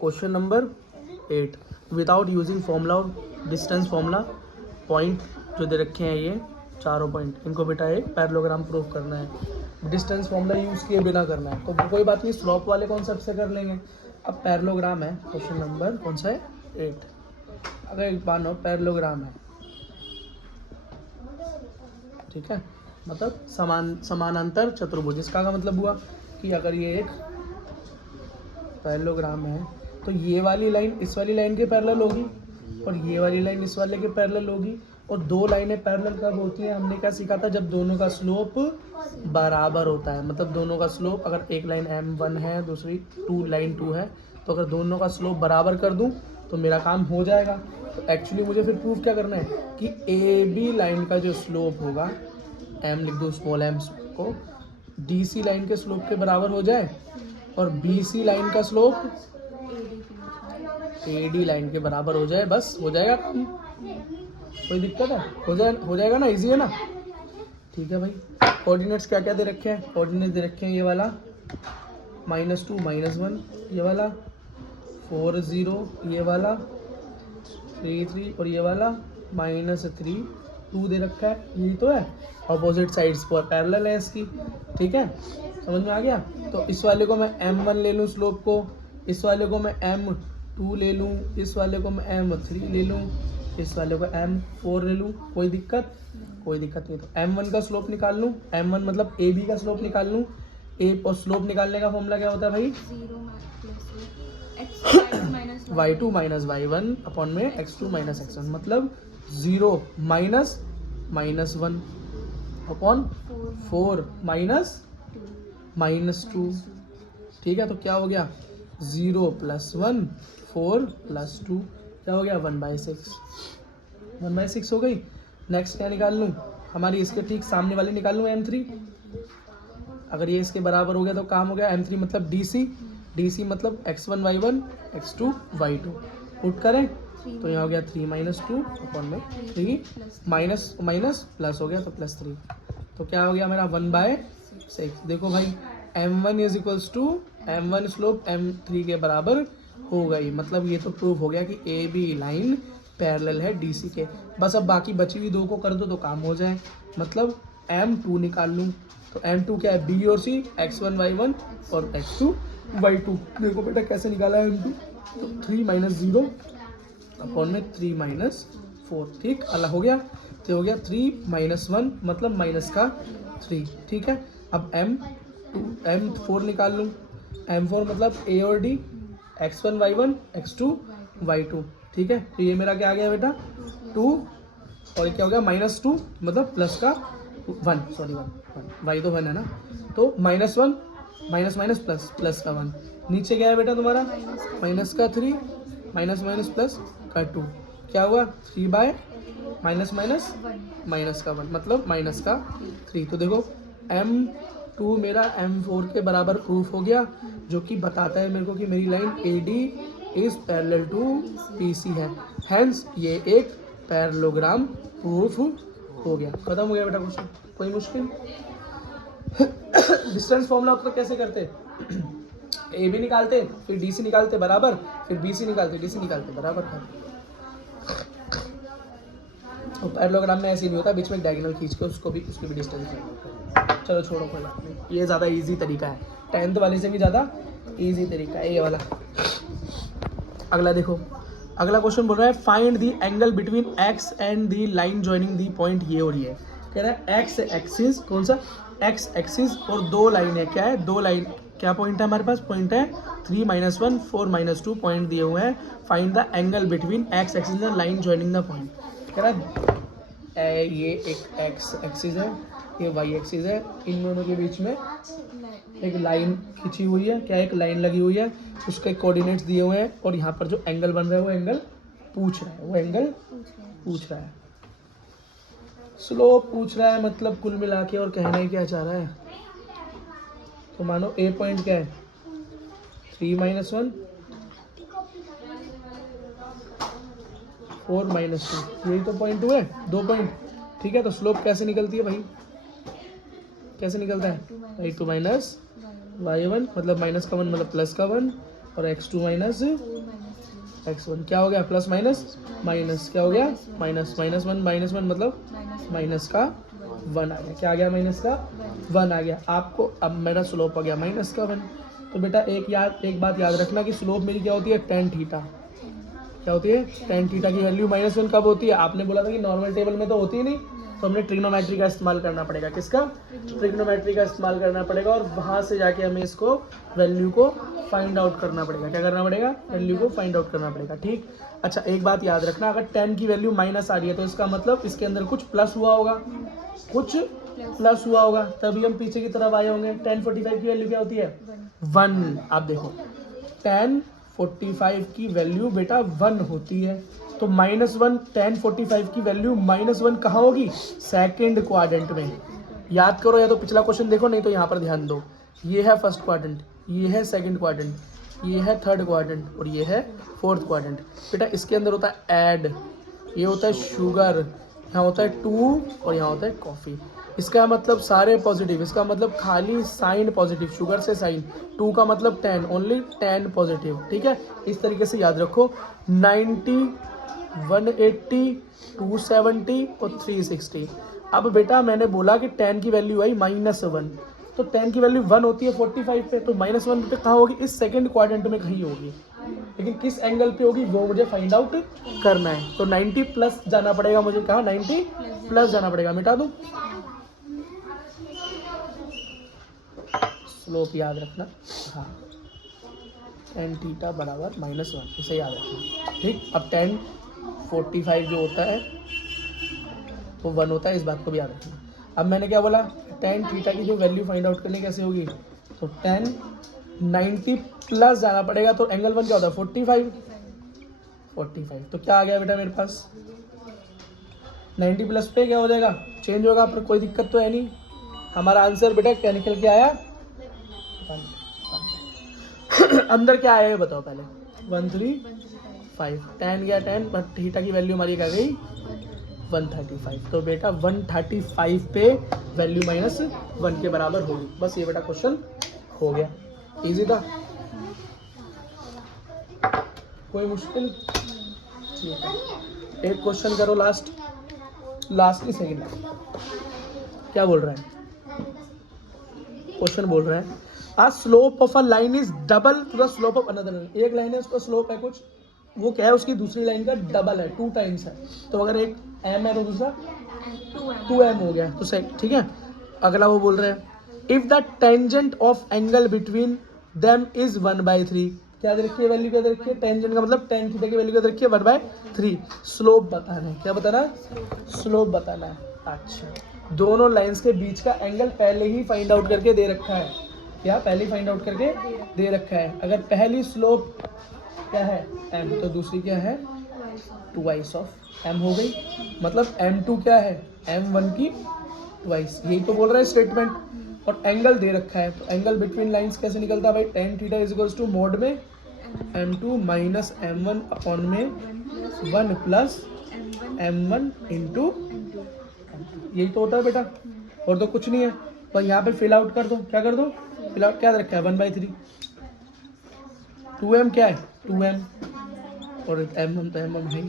Question number 8 without using formula और distance formula point जो दे रखे हैं ये चारों पॉइंट, इनको बेटा एक पैरेललोग्राम प्रूव करना है। डिस्टेंस फॉर्मूला यूज़ किए बिना करना है, तो कोई बात नहीं, स्लोप वाले कॉन्सेप्ट से कर लेंगे। अब पैरेललोग्राम है, क्वेश्चन नंबर कौन सा है 8। अगर मानो पैरेललोग्राम है, ठीक है, मतलब समानांतर चतुर्भुज। इसका का मतलब हुआ कि अगर ये एक पैरेललोग्राम है तो ये वाली लाइन इस वाली लाइन के पैरेलल होगी और ये वाली लाइन इस वाले के पैरेलल होगी। और दो लाइनें पैरेलल कब होती हैं? हमने क्या सीखा था? जब दोनों का स्लोप बराबर होता है। मतलब दोनों का स्लोप, अगर एक लाइन m1 है दूसरी लाइन 2 है, तो अगर दोनों का स्लोप बराबर कर दूं तो मेरा काम हो जाएगा। तो एक्चुअली मुझे फिर प्रूफ क्या करना है कि ए बी लाइन का जो स्लोप होगा, m लिख दो स्मॉल m को, DC लाइन के स्लोप के बराबर हो जाए और BC लाइन का स्लोप AD लाइन के बराबर हो जाए, बस हो जाएगा काम। कोई दिक्कत है? हो जाएगा ना, इजी है ना? ठीक है भाई। कोऑर्डिनेट्स क्या क्या दे रखे हैं? कोऑर्डिनेट्स दे रखे हैं ये वाला -2 -1, ये वाला 4 0, ये वाला 3 3 और ये वाला -3 2 दे रखा है। यही तो है, अपोजिट साइड्स पर पैरेलल है इसकी। ठीक है, समझ में आ गया? तो इस वाले को मैं m1 ले लूँ स्लोप को, इस वाले को मैं m2 ले लूँ, इस वाले को मैं m3 ले लूँ, इस वाले को m4 ले लूँ। कोई दिक्कत? कोई दिक्कत नहीं। तो m1 का स्लोप निकाल लूँ, m1 मतलब AB का स्लोप निकाल लूँ। ए और स्लोप निकालने का फॉर्मूला क्या होता है भाई? y2 माइनस y1 अपॉन में x2 माइनस x1, मतलब 0 माइनस -1 अपॉन 4 माइनस 2। ठीक है, तो क्या हो गया? 0 + 1 4 + 2 क्या हो गया? 1/6। 1/6 हो गई। नेक्स्ट क्या निकाल लूँ? हमारी इसके ठीक सामने वाली निकाल लूँ m3। अगर ये इसके बराबर हो गया तो काम हो गया। m3 मतलब DC मतलब x1 y1 x2 y2। Put करें तो यहाँ हो गया 3 - 2 अपॉन में 3 माइनस प्लस हो गया तो +3। तो क्या हो गया मेरा? 1/6। देखो भाई, m1 = m1 स्लोप m3 के बराबर हो गई। मतलब ये तो प्रूफ हो गया कि AB लाइन पैरेलल है DC के। बस अब बाकी बची हुई दो को कर दो तो काम हो जाए। मतलब m2 निकाल लूँ, तो m2 क्या है? B और C, x1 y1 और x2 y2। देखो बेटा कैसे निकाला है m2, तो 3 - 0 अपॉन में 3 - 4। ठीक, अलग हो गया तो हो गया 3 - 1 मतलब माइनस का 3। ठीक है, अब m4 निकाल लूँ। m4 मतलब A और D, x1 y1 x2 y2। ठीक है, तो ये मेरा क्या आ गया बेटा? 2 और क्या हो गया? -2 मतलब प्लस का 1, सॉरी 1 y तो 1 है ना, तो -1 माइनस प्लस का 1। नीचे क्या है बेटा तुम्हारा? माइनस का 3 माइनस प्लस का 2। क्या हुआ? 3 माइनस का 1 मतलब माइनस का 3। तो देखो m2 मेरा m4 के बराबर प्रूफ हो गया, जो कि बताता है मेरे को कि मेरी line AD is parallel to BC है। हैंस ये एक पैरेललोग्राम प्रूफ हो गया। खत्म हो गया बेटा क्वेश्चन। कोई मुश्किल? डिस्टेंस फॉर्मूला तो कैसे करते? AB निकालते, फिर DC निकालते बराबर, फिर BC निकालते, DC निकालते बराबर था। और पैरेललोग्राम में ऐसे नहीं होता, बीच में एक डायगोनल खींच के उसकी भी डिस्टेंस है। चलो छोड़ो, कोई बात नहीं, ये ज़्यादा इजी तरीका है, 10th वाले से भी ज़्यादा इजी तरीका है ये वाला। अगला देखो, अगला क्वेश्चन बोल रहा है find the angle between x and the line joining the point ये और ये। कह रहा है x एक्सिस, कौन सा? x एक्सिस और दो लाइन है। क्या है? दो लाइन। क्या पॉइंट है हमारे पास? पॉइंट है 3 - 1 4 - 2 पॉइंट दिए हुए हैं। Find the angle between x axis and line joining the point. कह रहा है ये एक x एक्सिस है, ये y एक्सिस है, इन दोनों के बीच में एक लाइन खींची हुई है। क्या? एक लाइन लगी हुई है, उसके कोऑर्डिनेट्स दिए हुए हैं और यहाँ पर जो एंगल बन रहा है वो एंगल पूछ रहा है। स्लोप पूछ रहा है, मतलब कुल मिला के। और कहना ही क्या चाह रहा है? तो मानो A पॉइंट क्या है? 3 - 1 4 - 2, यही तो पॉइंट हुए, दो पॉइंट। ठीक है, तो स्लोप कैसे निकलती है भाई? कैसे निकलता है? y2 - y1 मतलब -1 मतलब +1 और x2 माइनस x1 क्या हो गया, प्लस माइनस माइनस क्या हो गया, minus minus one, minus one मतलब माइनस का 1 आ गया। क्या आ गया, माइनस का 1 आ गया। आपको अब मेरा स्लोप आ गया माइनस का 1। तो बेटा एक बात याद रखना कि स्लोप मेरी क्या होती है, tan थीटा। क्या होती है, tan थीटा की वैल्यू -1 कब होती है, आपने बोला था कि नॉर्मल टेबल में तो होती ही नहीं, तो हमने ट्रिग्नोमेट्री का इस्तेमाल करना पड़ेगा। किसका, ट्रिग्नोमेट्री का इस्तेमाल करना पड़ेगा, और वहाँ से जाके हमें इसको वैल्यू को फाइंड आउट करना पड़ेगा। क्या करना पड़ेगा, वैल्यू को फाइंड आउट करना पड़ेगा। ठीक, अच्छा एक बात याद रखना, अगर 10 की वैल्यू माइनस आ रही है तो इसका मतलब इसके अंदर कुछ प्लस हुआ होगा, कुछ प्लस हुआ होगा, तभी हम पीछे की तरफ आए होंगे। 1045 की वैल्यू क्या होती है, 1। आप देखो 1045 की वैल्यू बेटा 1 होती है, तो -1 1045 की वैल्यू -1 कहाँ होगी, सेकंड क्वाड्रेंट में। याद करो, या तो पिछला क्वेश्चन देखो, नहीं तो यहाँ पर ध्यान दो। ये है फर्स्ट क्वाड्रेंट, ये है सेकंड क्वाड्रेंट, ये है थर्ड क्वाड्रेंट और ये है फोर्थ क्वाड्रेंट। बेटा इसके अंदर होता है ऐड, ये होता है शुगर, यहाँ होता है 2 और यहाँ होता है कॉफ़ी। इसका मतलब सारे पॉजिटिव, इसका मतलब खाली साइन पॉजिटिव, शुगर से साइन, 2 का मतलब 10, ओनली 10 पॉजिटिव। ठीक है, इस तरीके से याद रखो। 90, 180, 270 और 360। अब बेटा मैंने बोला कि 10 की वैल्यू आई -1, तो 10 की वैल्यू 1 होती है 45 पे, तो -1 पे कहाँ होगी, इस सेकंड क्वाड्रेंट में कहीं होगी, लेकिन किस एंगल पे होगी वो मुझे फाइंड आउट करना है। तो 90 प्लस जाना पड़ेगा मुझे, कहाँ 90 प्लस जाना पड़ेगा। मिटा दूँ, स्लोप याद रखना, हाँ tan थीटा बराबर -1, इसे याद रखना। ठीक, अब 1045 जो होता है वो 1 होता है, इस बात को भी याद रखना। अब मैंने क्या बोला, tan थीटा की जो वैल्यू फाइंड आउट करनी कैसे होगी, तो 90 प्लस जाना पड़ेगा, तो एंगल 1 क्या होता है 45। तो क्या आ गया बेटा मेरे पास, 90 प्लस पे क्या हो जाएगा, चेंज होगा, पर कोई दिक्कत तो है नहीं। हमारा आंसर बेटा क्या निकल के आया, अंदर क्या आया ये बताओ पहले, 135। tan गया 10, बट थीटा की वैल्यू हमारी क्या गई 135। तो बेटा 135 पे वैल्यू -1 के बराबर होगी। बस ये बेटा क्वेश्चन हो गया, इजी था, कोई मुश्किल। ठीक है, एक क्वेश्चन करो लास्ट की सेकंड। क्या बोल रहा है क्वेश्चन, बोल रहा है a slope of a line is double to the slope of another line. एक लाइन है उसका स्लोप है कुछ, वो क्या है, उसकी दूसरी लाइन का डबल है, 2 टाइम्स है। तो अगर एक m है तो दूसरा 2m हो गया, तो सही। ठीक है, अगला वो बोल रहे हैं if the tangent of angle between them is 1/3। क्या दे रखी है वैल्यू, क्या दे रखी है, टेंजेंट का मतलब tan थीटा की वैल्यू क्या दे रखी है 1/3। स्लोप बताना है, क्या बताना है, स्लोप बताना है। अच्छा, दोनों लाइंस के बीच का एंगल पहले ही फाइंड आउट करके दे रखा है, क्या पहले ही फाइंड आउट करके दे रखा है। अगर पहली स्लोप क्या है m, तो दूसरी क्या है 2 ऑफ m हो गई, मतलब m2 क्या है m1 की 2। यही तो बोल रहा है स्टेटमेंट, और एंगल दे रखा है, तो एंगल बिटवीन लाइंस कैसे निकलता है भाई, tan theta is equals to mod में m2 माइनस m1 अपॉन में 1 प्लस m1 इंटू, यही तो होता है बेटा, और तो कुछ नहीं है। पर यहाँ पे फिल आउट कर दो, क्या कर दो, फिल आउट क्या रखा है 1/3, 2m क्या है 2m, और m1 तो m1 है,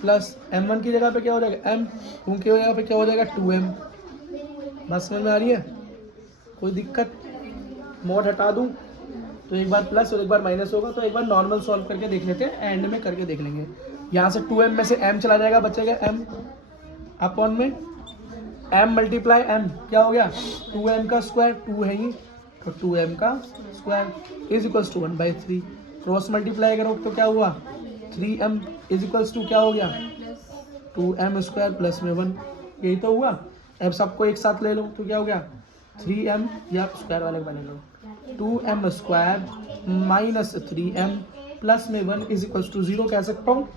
प्लस m1 की जगह पे क्या हो जाएगा m, 2 की जगह पे क्या हो जाएगा 2m। बात समझ में आ रही है, कोई दिक्कत, मोड हटा दूँ तो एक बार प्लस और एक बार माइनस होगा, तो एक बार नॉर्मल सॉल्व करके देख लेते हैं, एंड में करके देख लेंगे। यहाँ से 2m में से m चला जाएगा, बचेगा m अपॉन में m मल्टीप्लाई m, क्या हो गया 2m का स्क्वायर, 2 है ही, तो 2m का square is equals to 1/3। Cross multiply करो तो क्या हुआ 3m इज इक्वल्स टू क्या हो गया 2m स्क्वायर प्लस में 1, यही तो हुआ। अब सबको एक साथ ले लो तो क्या हो गया 3m, या स्क्वायर वाले बने लो, 2m square minus 3m plus में 1 इज इक्वल्स टू 0 कह सकता हूँ।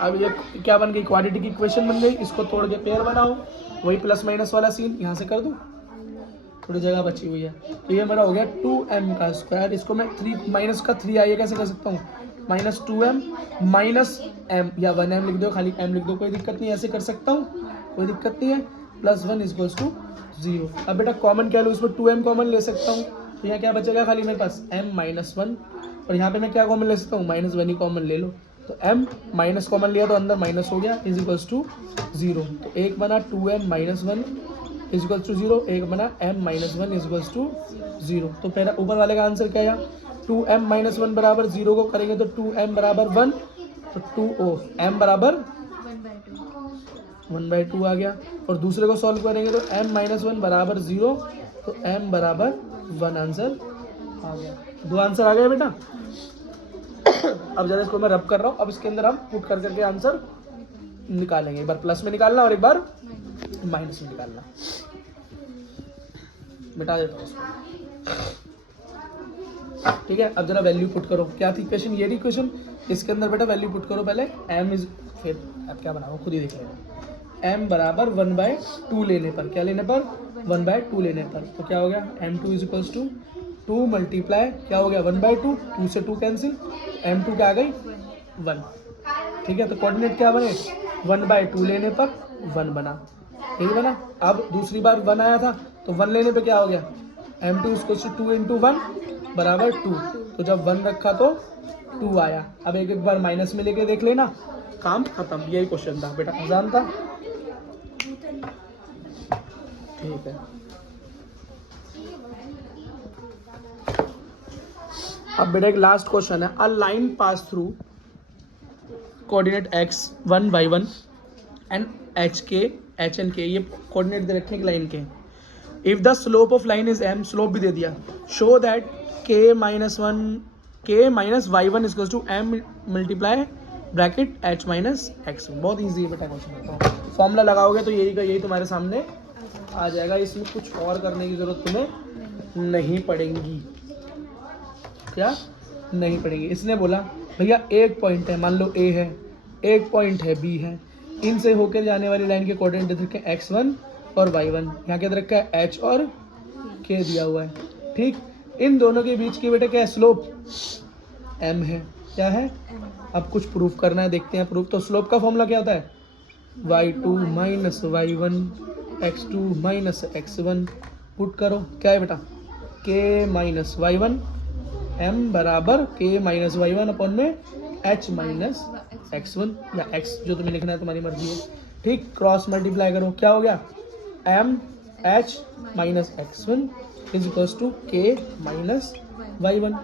अब ये क्या बन गई, क्वाड्रेटिक की इक्वेशन बन गई, इसको तोड़ के पेयर बनाओ, वही प्लस माइनस वाला सीन यहाँ से कर दूँ, थोड़ी जगह बची हुई है। तो ये मेरा हो गया 2m का स्क्वायर, इसको मैं 3 माइनस का 3 आइए कैसे कर सकता हूँ, माइनस 2m माइनस m, या 1m लिख दो, खाली m लिख दो, कोई दिक्कत नहीं, ऐसे कर सकता हूँ, कोई दिक्कत नहीं है, प्लस 1 इक्वल्स टू 0। अब बेटा कॉमन क्या लो, इसमें 2m कॉमन ले सकता हूँ, तो यहाँ क्या बचेगा खाली मेरे पास m माइनस 1 और यहाँ पे मैं क्या कॉमन ले सकता हूँ, -1 ही कॉमन ले लो। तो m माइनस कॉमन लिया तो अंदर माइनस हो गया, इज इक्वल्स टू 0। तो एक बना 2m minus 1 is equals to 0, एक बना m minus 1 is equals to 0। तो पहला ऊपर वाले का आंसर क्या आया, 2m माइनस 1 बराबर 0 को करेंगे तो 2m बराबर 1, तो m बराबर 1/2 आ गया। और दूसरे को सॉल्व करेंगे तो m माइनस 1 बराबर 0, तो m बराबर 1 आंसर आ गया। 2 आंसर आ गया बेटा। अब जरा इसको मैं रब कर रहा हूँ, अब इसके अंदर हम पुट कर करके आंसर निकालेंगे। एक बार प्लस में निकालना और एक बार माइनस में निकालना। मिटा देता हूँ इसको, ठीक है। अब जरा वैल्यू पुट करो। क्या थी क्वेश्चन, ये थी क्वेश्चन। इसके अंदर बेटा वैल्यू पुट करो पहले, m इज, फिर अब क्या बनाओ खुद ही देख लेना। m बराबर 1/2 लेने पर, क्या लेने पर, 1/2 लेने पर, तो क्या हो गया, m2 is equals to 2 multiply क्या हो गया 1/2, 2 से 2 कैंसिल, m2 क्या आ गई 1, ठीक है। तो कोऑर्डिनेट क्या बने, 1/2 लेने पर 1 बना, यही बना। अब दूसरी बार 1 आया था तो 1 लेने पे क्या हो गया, m2 इक्वल्स टू 2 × 1 बराबर 2, तो जब 1 रखा तो 2 आया। अब एक एक बार माइनस में लेके देख लेना, काम खत्म। यही क्वेश्चन था बेटा, आसान था, ठीक है। अब बेटा एक लास्ट क्वेश्चन है, a line pass through coordinate x1 y1 and h and k, ये कोऑर्डिनेट दे रखे हैं लाइन के। If the slope of line is m, slope भी दे दिया, show that k minus y1 is equals to m multiply bracket h minus x। बहुत easy है बेटा क्वेश्चन, फॉर्मूला लगाओगे तो यही का यही तुम्हारे सामने आ जाएगा। इसमें कुछ और करने की जरूरत तुम्हें नहीं पड़ेगी, क्या नहीं पड़ेगी। इसने बोला भैया एक पॉइंट है, मान लो A है, एक पॉइंट है B है, इनसे होकर जाने वाली लाइन के कोऑर्डिनेट दे रखे हैं x1 और y1, यहाँ क्या दे रखा है h और k दिया हुआ है, ठीक। इन दोनों के बीच की बेटा क्या है, स्लोप m है, क्या है। अब कुछ प्रूफ करना है, देखते हैं प्रूफ। तो स्लोप का फॉर्मूला क्या होता है, y2 minus y1 x2 minus x1, put करो, क्या है बेटा, k माइनस y1 m बराबर k माइनस y1 अपॉन में h माइनस x1, या x जो तुम्हें लिखना है तुम्हारी मर्जी है, ठीक। क्रॉस मल्टीप्लाई करो, क्या हो गया, m h minus x1 is equals to k minus y1।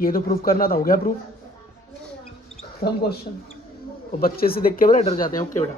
ये तो प्रूफ करना था, हो गया प्रूफ, खत्म क्वेश्चन। तो बच्चे से देख के बेटा डर जाते हैं, ओके बेटा।